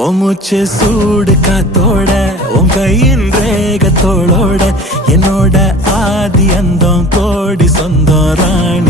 ஓ மூச்சு சூடு காத்தோட உன் கையின் ரேகத்தோளோட என்னோட ஆதி அந்தம் கோடி சொந்தம் ராணி